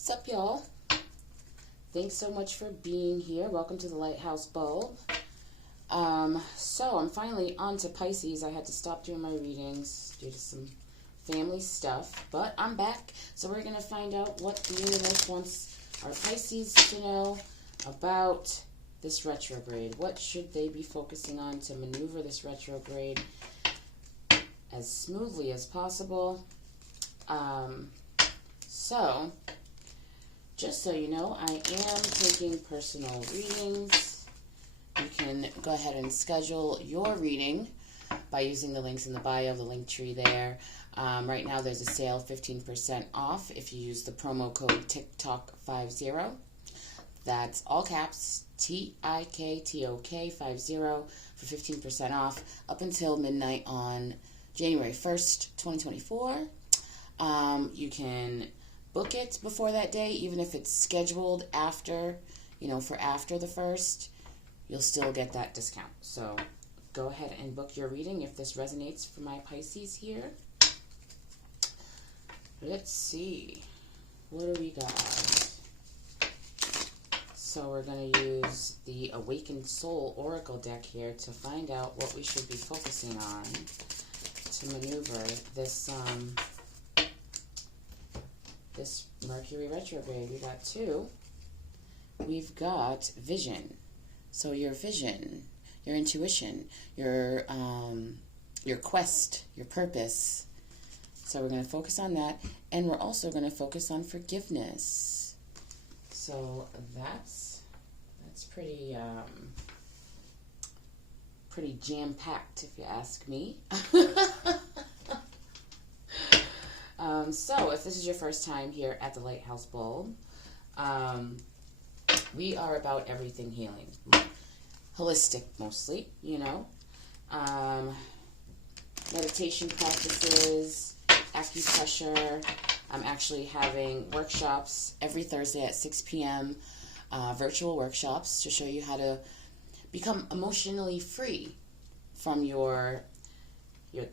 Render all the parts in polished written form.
What's up, y'all? Thanks so much for being here. Welcome to the Lighthouse Bulb. So I'm finally on to Pisces. I had to stop doing my readings due to some family stuff, but I'm back. So we're going to find out what the universe wants our Pisces to know about this retrograde. What should they be focusing on to maneuver this retrograde as smoothly as possible? So, just so you know, I am taking personal readings. You can go ahead and schedule your reading by using the links in the bio, the link tree there. Right now there's a sale, 15% off if you use the promo code TikTok50. That's all caps, TIKTOK 50 for 15% off up until midnight on January 1st, 2024. You can book it before that day, even if it's scheduled after, for after the 1st, you'll still get that discount. So go ahead and book your reading if this resonates for my Pisces here. Let's see. What do we got? So we're going to use the Awakened Soul Oracle deck here to find out what we should be focusing on to maneuver this this Mercury retrograde. We got two. We've got vision. So your vision, your intuition, your quest, your purpose. So we're going to focus on that, and we're also going to focus on forgiveness. So that's pretty pretty jam-packed, if you ask me. So if this is your first time here at the Lighthouse Bulb, we are about everything healing. Holistic, mostly, meditation practices, acupressure. I'm actually having workshops every Thursday at 6 p.m., virtual workshops to show you how to become emotionally free from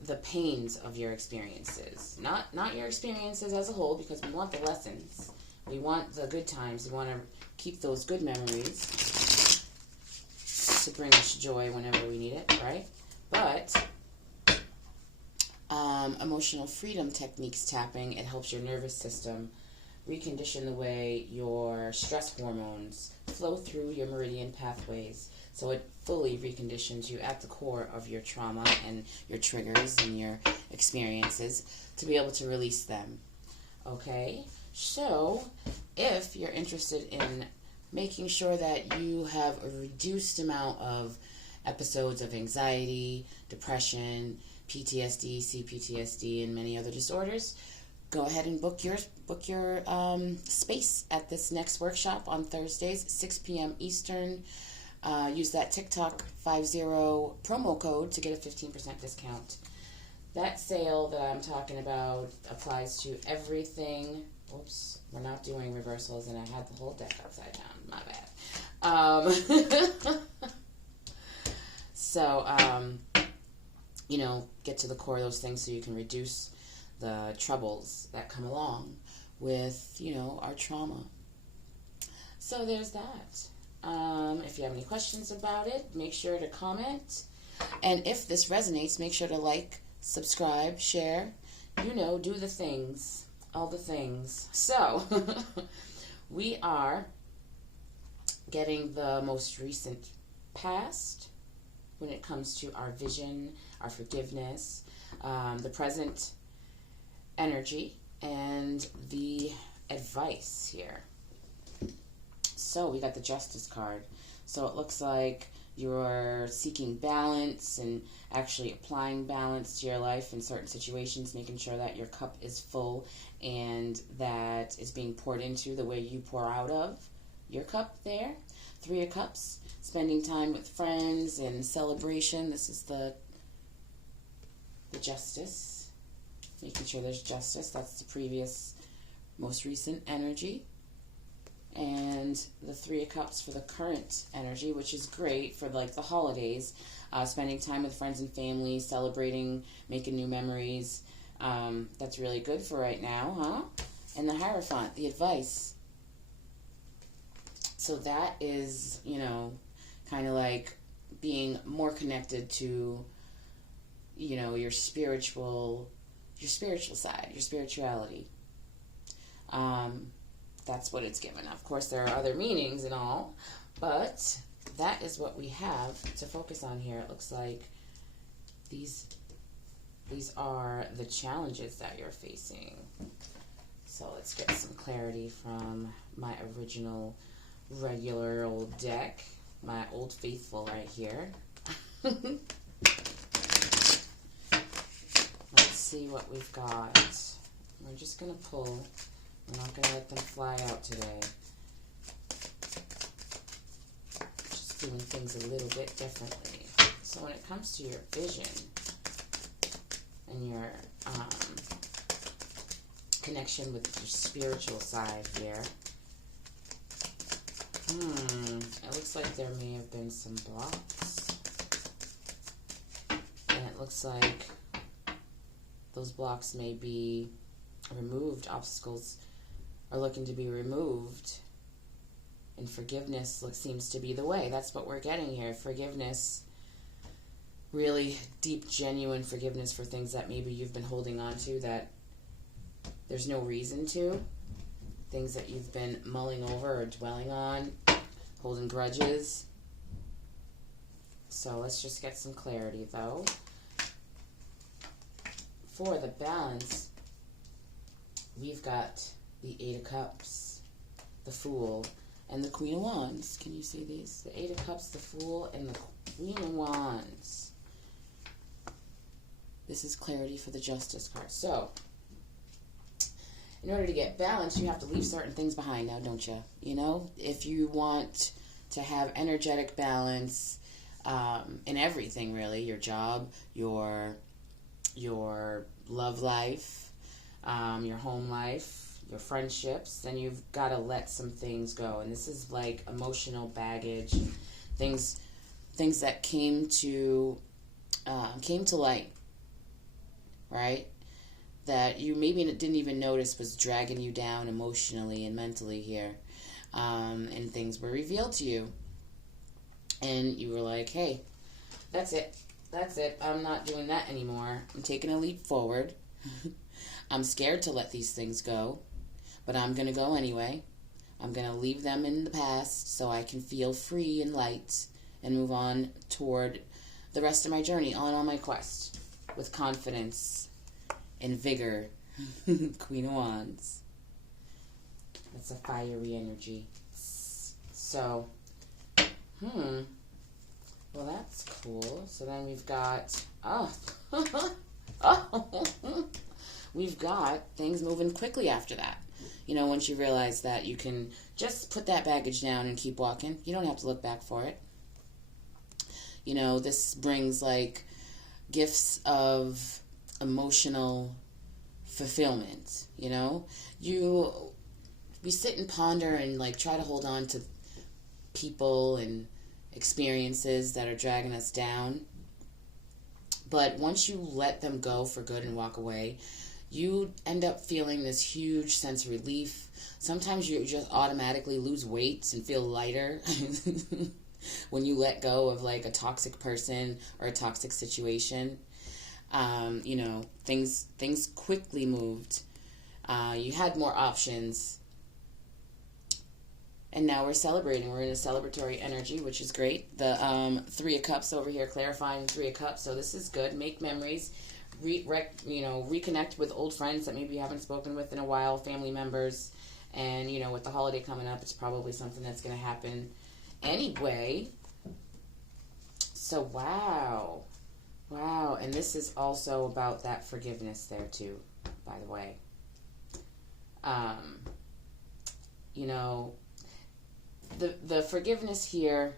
the pains of your experiences. Not your experiences as a whole, because we want the lessons. We want the good times. We want to keep those good memories to bring us joy whenever we need it, right? But emotional freedom techniques tapping, it helps your nervous system recondition the way your stress hormones flow through your meridian pathways. So it fully reconditions you at the core of your trauma and your triggers and your experiences to be able to release them. Okay? So if you're interested in making sure that you have a reduced amount of episodes of anxiety, depression, PTSD, CPTSD, and many other disorders, go ahead and book your space at this next workshop on Thursdays, 6 p.m. Eastern. Use that TikTok50 promo code to get a 15% discount. That sale that I'm talking about applies to everything. Oops, we're not doing reversals, and I had the whole deck upside down. My bad. So, get to the core of those things so you can reduce the troubles that come along with, our trauma. So there's that. If you have any questions about it, make sure to comment. And if this resonates, make sure to like, subscribe, share, do the things, all the things. So we are getting the most recent past when it comes to our vision, our forgiveness, the present energy, and the advice here. So we got the Justice card. So it looks like you're seeking balance and actually applying balance to your life in certain situations, making sure that your cup is full and that is being poured into the way you pour out of your cup there. 3 of Cups, spending time with friends and celebration. This is the Justice. Making sure there's justice. That's the previous, most recent energy. And the 3 of Cups for the current energy, which is great for the holidays, spending time with friends and family, celebrating, making new memories. That's really good for right now, huh? And the Hierophant, the advice. So that is, you know, kind of like being more connected to, you know, your spiritual side, your spirituality. That's what it's given. Of course, there are other meanings and all, but that is what we have to focus on here. It looks like these are the challenges that you're facing. So let's get some clarity from my original regular old deck, my old faithful right here. Let's see what we've got. We're just going to pull. We're not going to let them fly out today. Just doing things a little bit differently. So when it comes to your vision and your connection with your spiritual side here, it looks like there may have been some blocks. And it looks like those blocks may be removed. Obstacles are looking to be removed. And forgiveness seems to be the way. That's what we're getting here. Forgiveness. Really deep, genuine forgiveness for things that maybe you've been holding on to that there's no reason to. Things that you've been mulling over or dwelling on, holding grudges. So let's just get some clarity, though. For the balance, we've got the Eight of Cups, the Fool, and the Queen of Wands. Can you see these? The Eight of Cups, the Fool, and the Queen of Wands. This is clarity for the Justice card. So, in order to get balance, you have to leave certain things behind now, don't you? You know, if you want to have energetic balance in everything, really, your job, your love life, your home life, your friendships, then you've got to let some things go. And this is like emotional baggage, things that came to light, right? That you maybe didn't even notice was dragging you down emotionally and mentally here. And things were revealed to you. And you were like, hey, that's it. I'm not doing that anymore. I'm taking a leap forward. I'm scared to let these things go, but I'm going to go anyway. I'm going to leave them in the past so I can feel free and light and move on toward the rest of my journey, on my quest with confidence and vigor. Queen of Wands. That's a fiery energy. So, well, that's cool. So then we've got, we've got things moving quickly after that. You know, once you realize that you can just put that baggage down and keep walking. You don't have to look back for it. You know, this brings like gifts of emotional fulfillment. You know, we sit and ponder and like try to hold on to people and experiences that are dragging us down. But once you let them go for good and walk away, you end up feeling this huge sense of relief. Sometimes you just automatically lose weight and feel lighter when you let go of like a toxic person or a toxic situation. You know, things quickly moved. You had more options. And now we're celebrating. We're in a celebratory energy, which is great. The Three of Cups over here, clarifying Three of Cups. So this is good. Make memories. Reconnect with old friends that maybe you haven't spoken with in a while, family members. And, you know, with the holiday coming up, it's probably something that's going to happen anyway. So, wow. Wow. And this is also about that forgiveness there, too, by the way. You know, the forgiveness here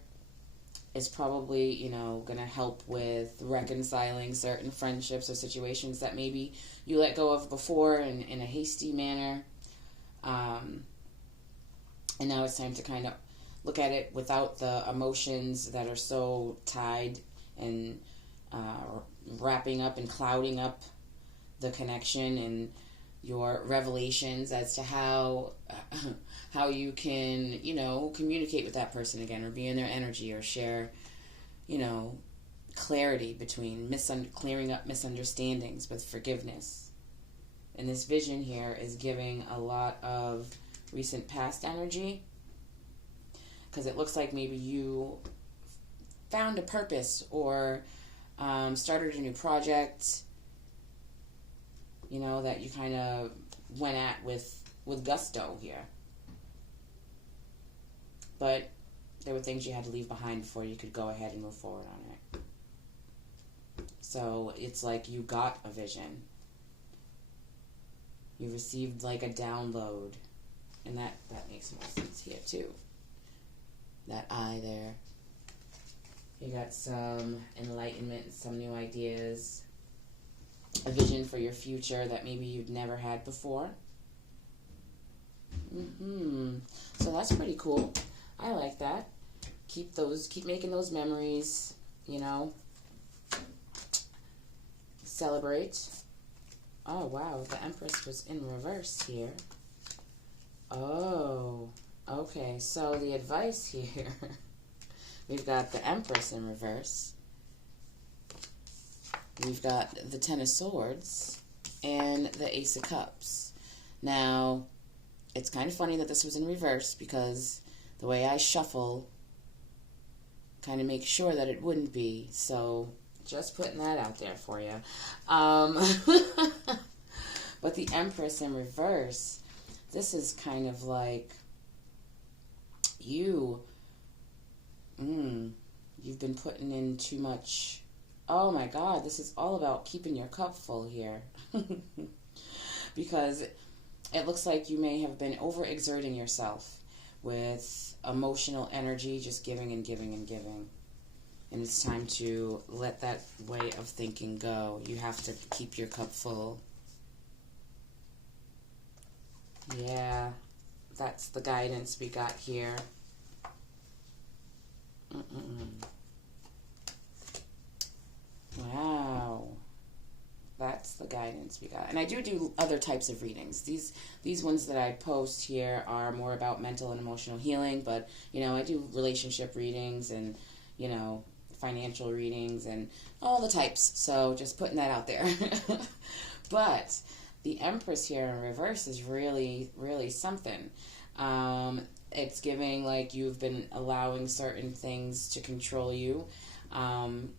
is probably, you know, going to help with reconciling certain friendships or situations that maybe you let go of before in a hasty manner. And now it's time to kind of look at it without the emotions that are so tied and wrapping up and clouding up the connection and your revelations as to how how you can, communicate with that person again, or be in their energy, or share, clarity between clearing up misunderstandings with forgiveness. And this vision here is giving a lot of recent past energy, because it looks like maybe you found a purpose, or started a new project, that you kind of went at with gusto here. But there were things you had to leave behind before you could go ahead and move forward on it. So it's like you got a vision. You received like a download. And that makes more sense here too. That eye there. You got some enlightenment, some new ideas. A vision for your future that maybe you'd never had before. So that's pretty cool. I like that. Keep making those memories, Celebrate. Oh, wow. The Empress was in reverse here. Oh, okay. So the advice here, we've got the Empress in reverse. We've got the Ten of Swords and the Ace of Cups. Now, it's kind of funny that this was in reverse, because the way I shuffle kind of makes sure that it wouldn't be. So, just putting that out there for you. But the Empress in reverse, this is kind of like you've been putting in too much. Oh my God, this is all about keeping your cup full here. Because it looks like you may have been overexerting yourself with emotional energy, just giving and giving and giving. And it's time to let that way of thinking go. You have to keep your cup full. Yeah, that's the guidance we got here. Wow. That's the guidance we got. And I do other types of readings. These ones that I post here are more about mental and emotional healing, but, I do relationship readings and, financial readings and all the types. So just putting that out there. But the Empress here in reverse is really, really something. It's giving like you've been allowing certain things to control you. I'm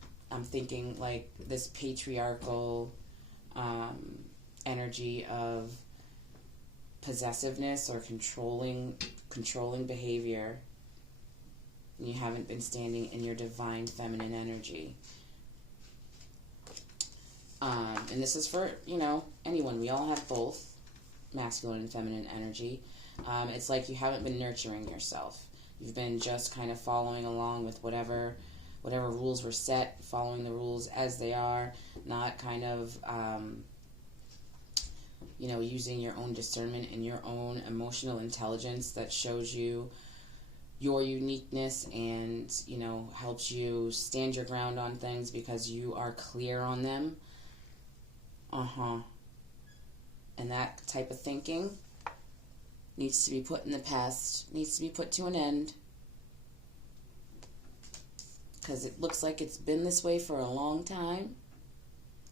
thinking like this patriarchal energy of possessiveness or controlling behavior. And you haven't been standing in your divine feminine energy. And this is for, anyone. We all have both masculine and feminine energy. It's like you haven't been nurturing yourself. You've been just kind of following along with whatever rules were set, following the rules as they are, not kind of, using your own discernment and your own emotional intelligence that shows you your uniqueness and, helps you stand your ground on things because you are clear on them. And that type of thinking needs to be put in the past, needs to be put to an end. Because it looks like it's been this way for a long time.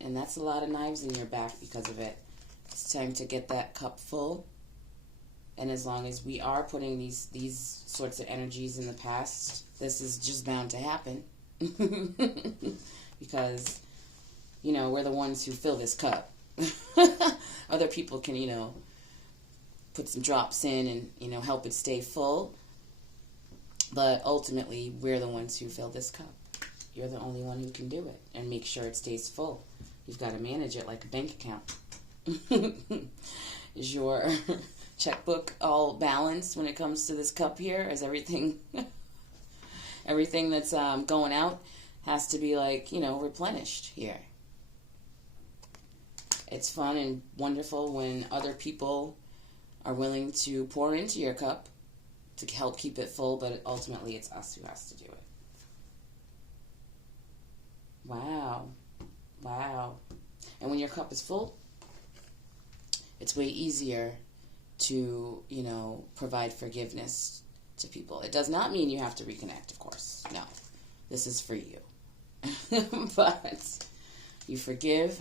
And that's a lot of knives in your back because of it. It's time to get that cup full. And as long as we are putting these sorts of energies in the past, this is just bound to happen. Because, we're the ones who fill this cup. Other people can, put some drops in and, help it stay full. But ultimately, we're the ones who fill this cup. You're the only one who can do it and make sure it stays full. You've got to manage it like a bank account. Is your checkbook all balanced when it comes to this cup here? Is everything that's going out has to be replenished here? It's fun and wonderful when other people are willing to pour into your cup to help keep it full, but ultimately it's us who has to do it. Wow. And when your cup is full, it's way easier to, you know, provide forgiveness to people. It does not mean you have to reconnect, of course. No. This is for you. But you forgive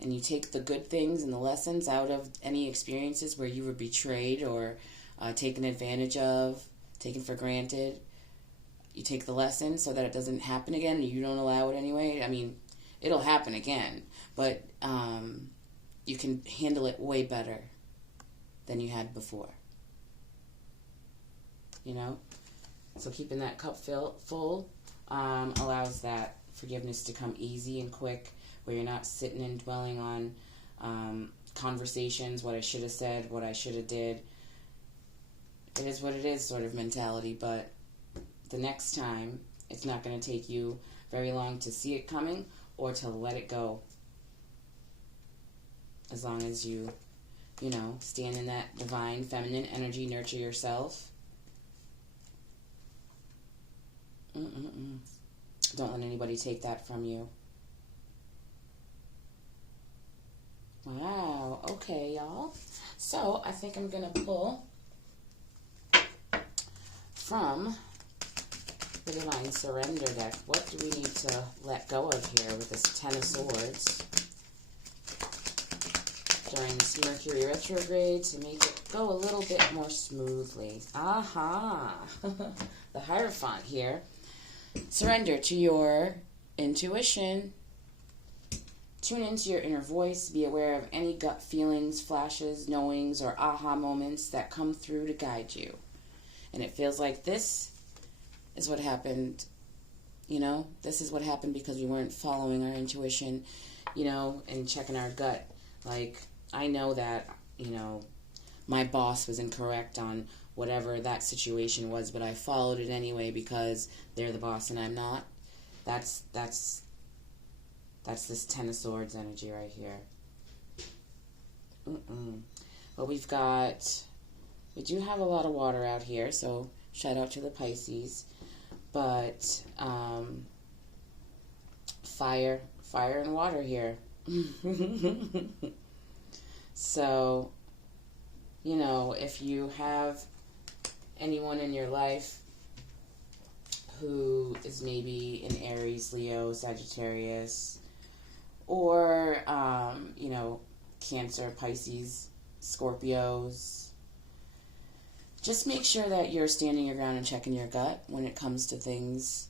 and you take the good things and the lessons out of any experiences where you were betrayed or taken advantage of, taken for granted. You take the lesson so that it doesn't happen again and you don't allow it anyway. I mean, it'll happen again, but you can handle it way better than you had before. You know? So keeping that cup full allows that forgiveness to come easy and quick, where you're not sitting and dwelling on conversations, what I should have said, what I should have did. It is what it is sort of mentality, but the next time, it's not going to take you very long to see it coming or to let it go. As long as you know, stand in that divine feminine energy, nurture yourself. Don't let anybody take that from you. Wow. Okay, y'all. So, I think I'm going to pull from the Divine Surrender deck. What do we need to let go of here with this Ten of Swords during this Mercury retrograde to make it go a little bit more smoothly? Aha! The Hierophant here. Surrender to your intuition. Tune into your inner voice. Be aware of any gut feelings, flashes, knowings, or aha moments that come through to guide you. And it feels like this is what happened, you know? This is what happened because we weren't following our intuition, you know, and checking our gut. Like, I know that, you know, my boss was incorrect on whatever that situation was, but I followed it anyway because they're the boss and I'm not. That's this Ten of Swords energy right here. But we do have a lot of water out here, so shout out to the Pisces. But fire and water here. So, you know, if you have anyone in your life who is maybe an Aries, Leo, Sagittarius, or, you know, Cancer, Pisces, Scorpios, just make sure that you're standing your ground and checking your gut when it comes to things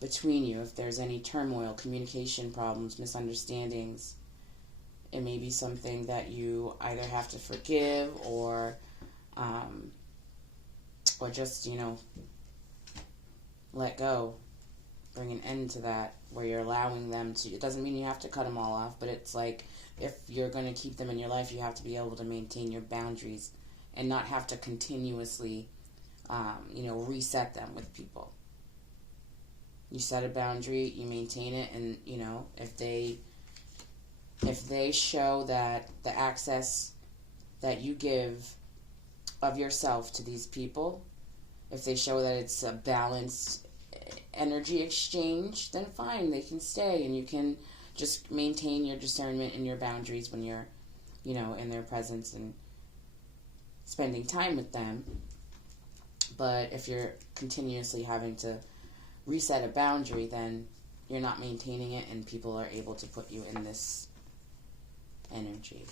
between you. If there's any turmoil, communication problems, misunderstandings, it may be something that you either have to forgive or just, you know, let go. Bring an end to that, where you're allowing them to. It doesn't mean you have to cut them all off, but it's like, if you're going to keep them in your life, you have to be able to maintain your boundaries and not have to continuously, you know, reset them with people. You set a boundary, you maintain it, and, you know, if they show that the access that you give of yourself to these people, if they show that it's a balanced energy exchange, then fine, they can stay, and you can just maintain your discernment and your boundaries when you're, you know, in their presence and spending time with them. But if you're continuously having to reset a boundary, then you're not maintaining it, and people are able to put you in this energy.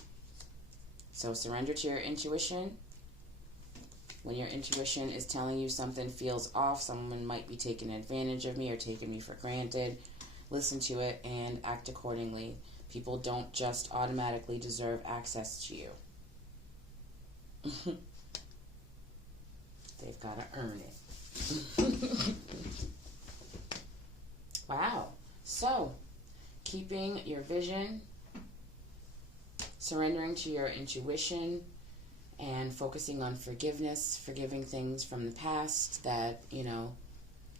So surrender to your intuition. When your intuition is telling you something feels off, someone might be taking advantage of me or taking me for granted, listen to it and act accordingly. People don't just automatically deserve access to you. They've got to earn it. Wow. So, keeping your vision, surrendering to your intuition, and focusing on forgiveness, forgiving things from the past that, you know,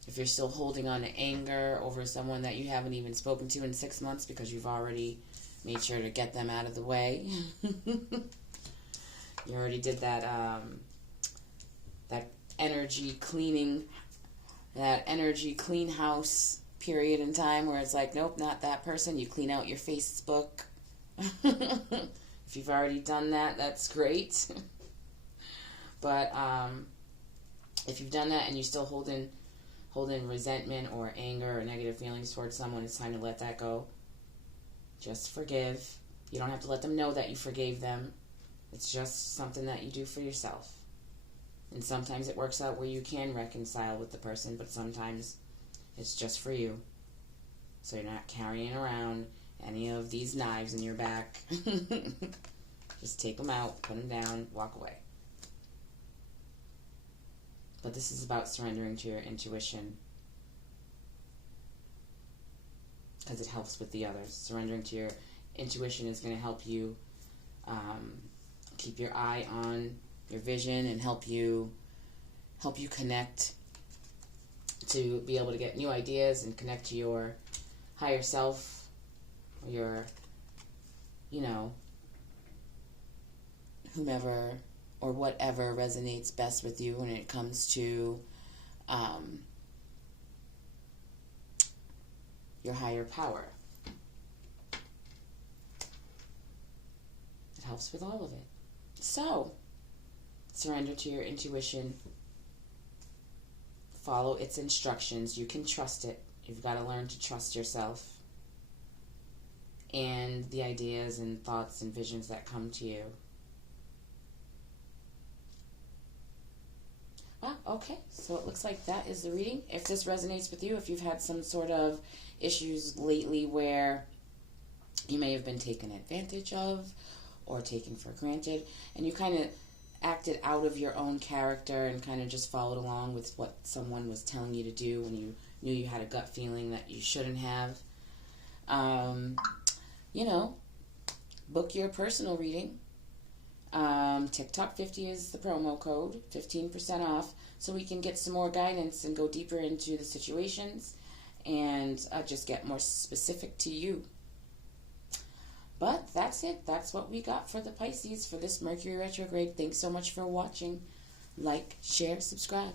if you're still holding on to anger over someone that you haven't even spoken to in 6 months because you've already made sure to get them out of the way. You already did that, that energy clean house period in time where it's like, nope, not that person. You clean out your Facebook. If you've already done that, that's great. But if you've done that and you still hold in resentment or anger or negative feelings towards someone, it's time to let that go. Just forgive. You don't have to let them know that you forgave them. It's just something that you do for yourself. And sometimes it works out where you can reconcile with the person, but sometimes it's just for you. So you're not carrying around any of these knives in your back. Just take them out, put them down, walk away. But this is about surrendering to your intuition, because it helps with the others. Surrendering to your intuition is going to help you keep your eye on your vision and help you connect to be able to get new ideas and connect to your higher self, or your, whomever or whatever resonates best with you when it comes to your higher power. It helps with all of it. So, surrender to your intuition. Follow its instructions. You can trust it. You've got to learn to trust yourself and the ideas and thoughts and visions that come to you. Wow, okay. So it looks like that is the reading. If this resonates with you, if you've had some sort of issues lately where you may have been taken advantage of or taken for granted, and you kind of acted out of your own character and kind of just followed along with what someone was telling you to do when you knew you had a gut feeling that you shouldn't have, book your personal reading. TikTok 50 is the promo code, 15% off, so we can get some more guidance and go deeper into the situations and just get more specific to you. But that's it. That's what we got for the Pisces for this Mercury retrograde. Thanks so much for watching. Like, share, subscribe.